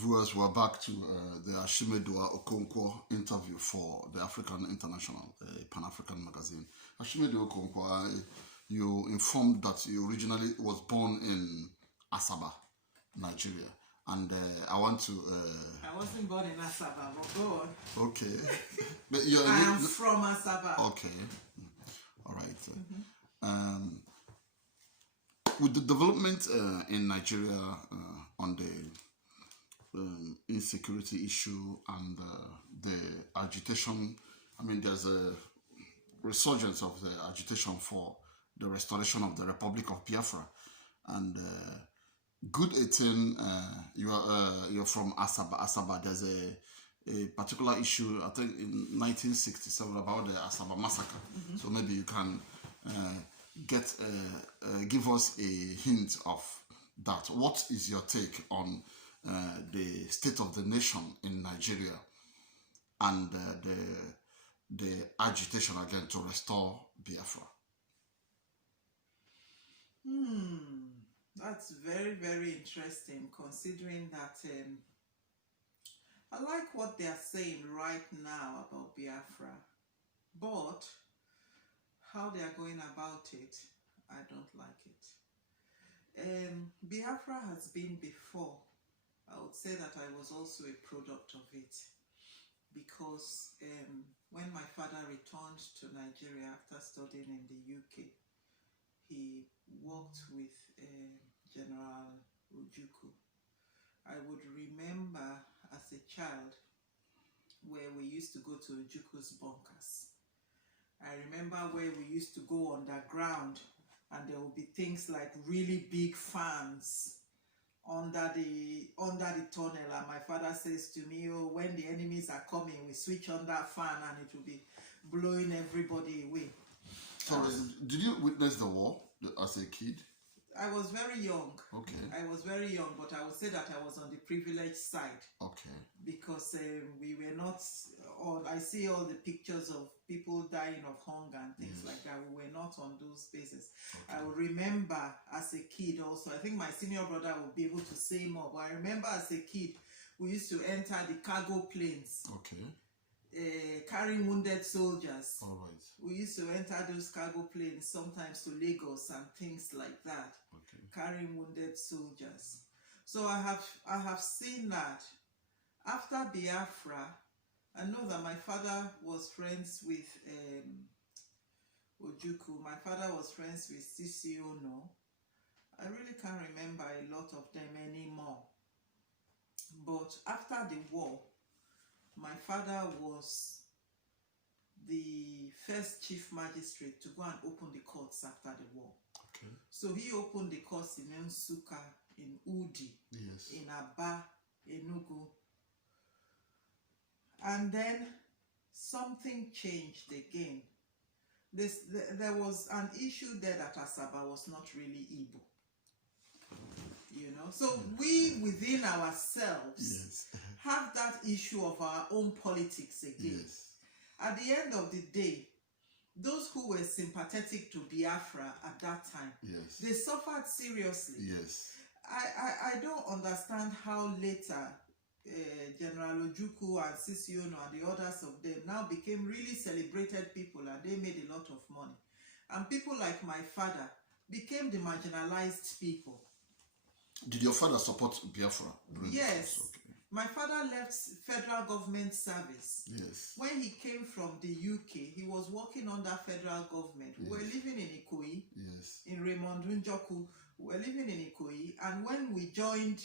viewers, we're back to the Ashimedua Okonkwo interview for the African International, Pan-African magazine. Ashimedua Okonkwo, you informed that you originally was born in Asaba, Nigeria. And I want to... I wasn't born in Asaba, but go on. Okay. But I am from Asaba. Okay. All right. With the development in Nigeria on the insecurity issue and the agitation, I mean, there's a resurgence of the agitation for the restoration of the Republic of Biafra. And Good 18, you're from Asaba. Asaba, there's a particular issue, I think in 1967, about the Asaba Massacre. So maybe you can give us a hint of that. What is your take on the state of the nation in Nigeria and the agitation again to restore Biafra? That's very, very interesting, considering that I like what they are saying right now about Biafra, but how they are going about it, I don't like it. Biafra has been before. I would say that I was also a product of it, because when my father returned to Nigeria after studying in the UK, he worked with General Ukachukwu. I would remember as a child where we used to go to Ujuku's bunkers. I remember where we used to go underground and there would be things like really big fans under the tunnel, and my father says to me, oh, when the enemies are coming, we switch on that fan and it will be blowing everybody away. Sorry, did you witness the war as a kid? I was very young. Okay. I was very young, but I would say that I was on the privileged side. Okay. Because we were not, I see all the pictures of people dying of hunger and things like that. We were not on those bases. Okay. I will remember as a kid also, I think my senior brother will be able to say more, but I remember as a kid, we used to enter the cargo planes. Okay. Carrying wounded soldiers. All right. We used to enter those cargo planes sometimes to Lagos and things like that. Okay. Carrying wounded soldiers. So I have seen that. After Biafra, I know that my father was friends with Ojukwu. My father was friends with Ono. I really can't remember a lot of them anymore. But after the war, my father was the first chief magistrate to go and open the courts after the war. Okay. So he opened the courts in Nsukka, in Udi, yes, in Aba, Enugu. And then something changed again. There was an issue there that Asaba was not really Igbo. You know, so we within ourselves have that issue of our own politics again. Yes. At the end of the day, those who were sympathetic to Biafra at that time, they suffered seriously. Yes. I don't understand how later General Ojukwu and Ono and the others of them now became really celebrated people, and they made a lot of money. And people like my father became the marginalized people. Did your father support Biafra? Yes. Okay. My father left federal government service. Yes. When he came from the UK, he was working under federal government. We were living in Ikoyi. Yes. In Raymond Njoku. We were living in Ikoyi. And when we joined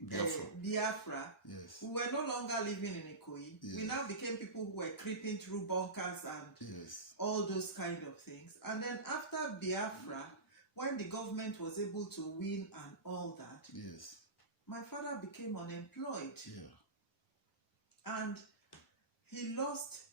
Biafra, we were no longer living in Ikoyi. Yes. We now became people who were creeping through bunkers and all those kind of things. And then after Biafra, when the government was able to win and all that, my father became unemployed. And he lost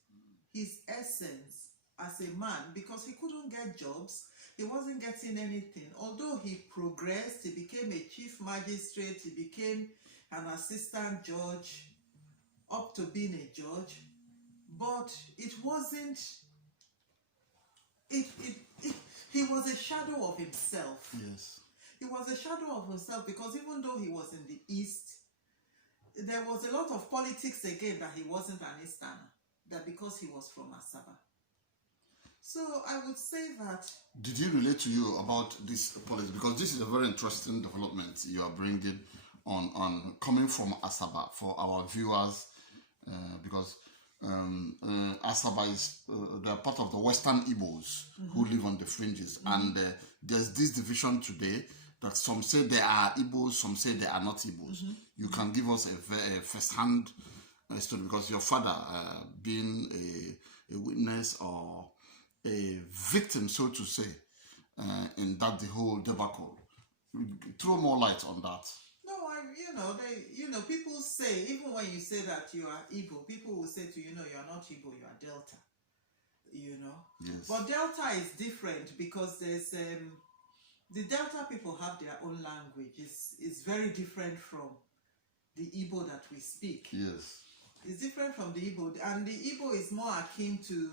his essence as a man because he couldn't get jobs. He wasn't getting anything. Although he progressed, he became a chief magistrate, he became an assistant judge, up to being a judge. But it wasn't, he was a shadow of himself. Yes. He was a shadow of himself because even though he was in the East, there was a lot of politics again that he wasn't an Easterner, that because he was from Asaba. So I would say that... Did he relate to you about this policy? Because this is a very interesting development you are bringing on coming from Asaba for our viewers, because Asaba is they're part of the Western Igbos who live on the fringes, and there's this division today that some say they are Igbos, some say they are not Igbos. You can give us a first-hand story, because your father, being a witness or a victim, so to say, in that the whole debacle. Throw more light on that. No, people say, even when you say that you are Igbo, people will say to you, no, you're not Igbo, you are Delta. Yes. But Delta is different because there's the Delta people have their own language. It's very different from the Igbo that we speak. Yes. It's different from the Igbo, and the Igbo is more akin to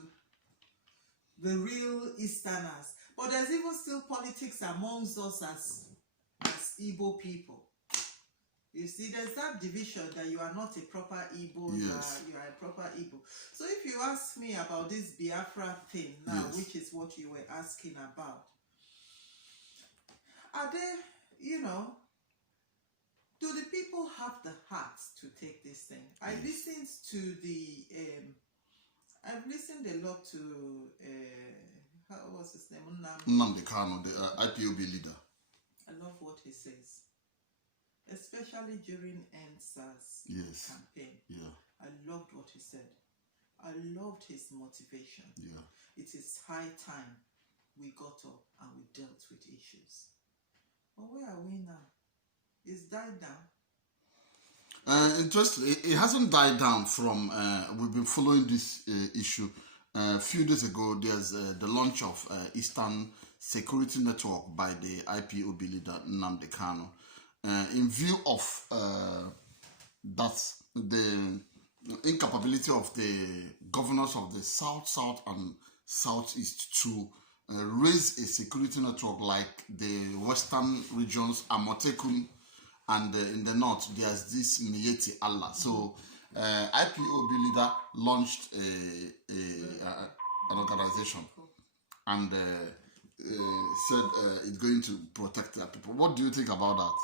the real Easterners. But there's even still politics amongst us as Igbo people. You see, there's that division that you are not a proper Igbo, yes. you are a proper Igbo. So if you ask me about this Biafra thing now, yes. which is what you were asking about, are they, do the people have the heart to take this thing? I listened to I've listened a lot to, how was his name? Nnamdi Kanu, the IPOB leader. I love what he says, especially during NSA's campaign. Yeah. I loved what he said. I loved his motivation. Yeah. It is high time we got up and we dealt with issues. But where are we now? It's died down. Interestingly, it hasn't died down from, we've been following this issue. A few days ago, there's the launch of Eastern Security Network by the IPOB leader, Nnamdi Kanu. In view of that, the incapability of the governors of the South, South, and Southeast to raise a security network like the Western regions, Amotekun, and in the north, there's this Miyetti Allah. So, IPOB leader launched an organization and said it's going to protect their people. What do you think about that?